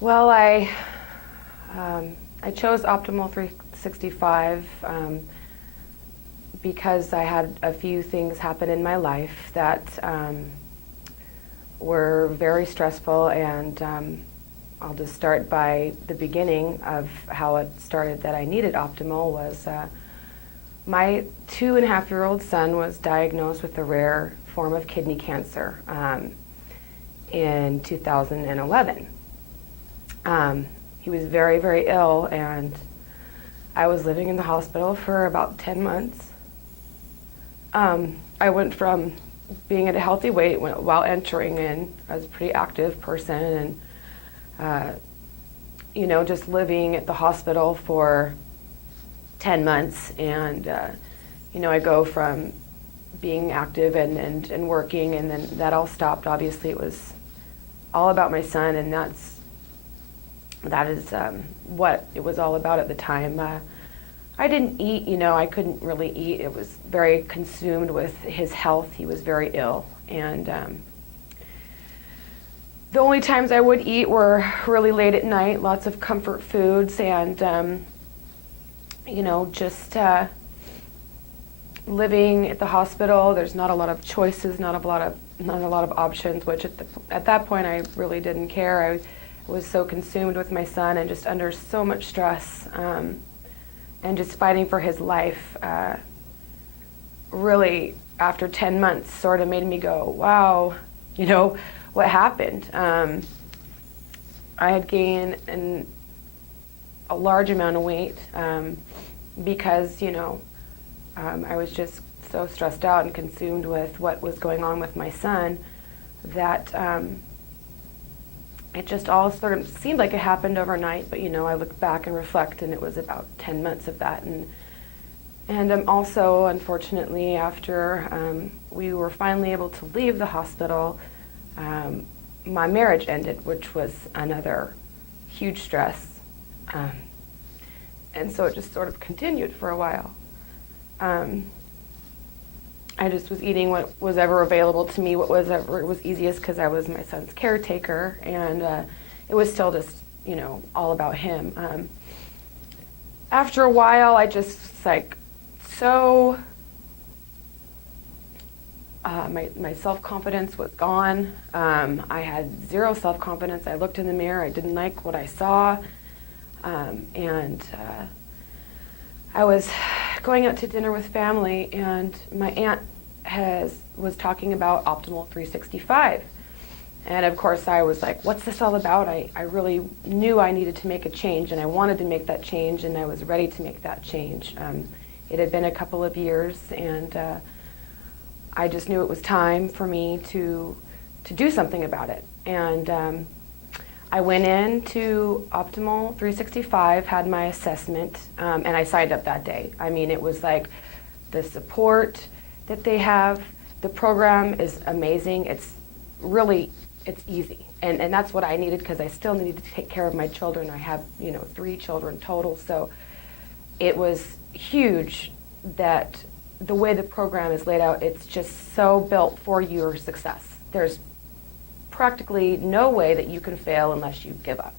Well, I chose Optimal 365 because I had a few things happen in my life that were very stressful, and I'll just start by the beginning of how it started that I needed Optimal was my 2.5-year-old son was diagnosed with a rare form of kidney cancer in 2011. He was very, very ill, and I was living in the hospital for about 10 months. I went from being at a healthy weight while entering in. I was a pretty active person, and just living at the hospital for 10 months, and I go from being active and working, and then that all stopped. Obviously, it was all about my son, and that is what it was all about at the time. I didn't eat, I couldn't really eat. It was very consumed with his health. He was very ill, and the only times I would eat were really late at night, lots of comfort foods, and just living at the hospital. There's not a lot of choices, not a lot of options, which at that point I really didn't care. I was so consumed with my son and just under so much stress, and just fighting for his life. Really, after 10 months, sort of made me go, wow, what happened? I had gained a large amount of weight because, I was just so stressed out and consumed with what was going on with my son that it just all sort of seemed like it happened overnight. But, I look back and reflect, and it was about 10 months of that. And also, unfortunately, after we were finally able to leave the hospital, my marriage ended, which was another huge stress. And so it just sort of continued for a while. I just was eating what was ever available to me, what was easiest, because I was my son's caretaker, and it was still just, all about him. After a while, I just my self-confidence was gone. I had zero self-confidence. I looked in the mirror. I didn't like what I saw. And I was going out to dinner with family, and my aunt was talking about Optimal 365. And of course I was like, what's this all about? I really knew I needed to make a change, and I wanted to make that change, and I was ready to make that change. It had been a couple of years, and I just knew it was time for me to do something about it. And I went into Optimal 365, had my assessment, and I signed up that day. I mean, it was like the support that they have. The program is amazing. It's easy. And that's what I needed, because I still needed to take care of my children. I have, 3 children total. So it was huge that the way the program is laid out, it's just so built for your success. There's practically no way that you can fail unless you give up.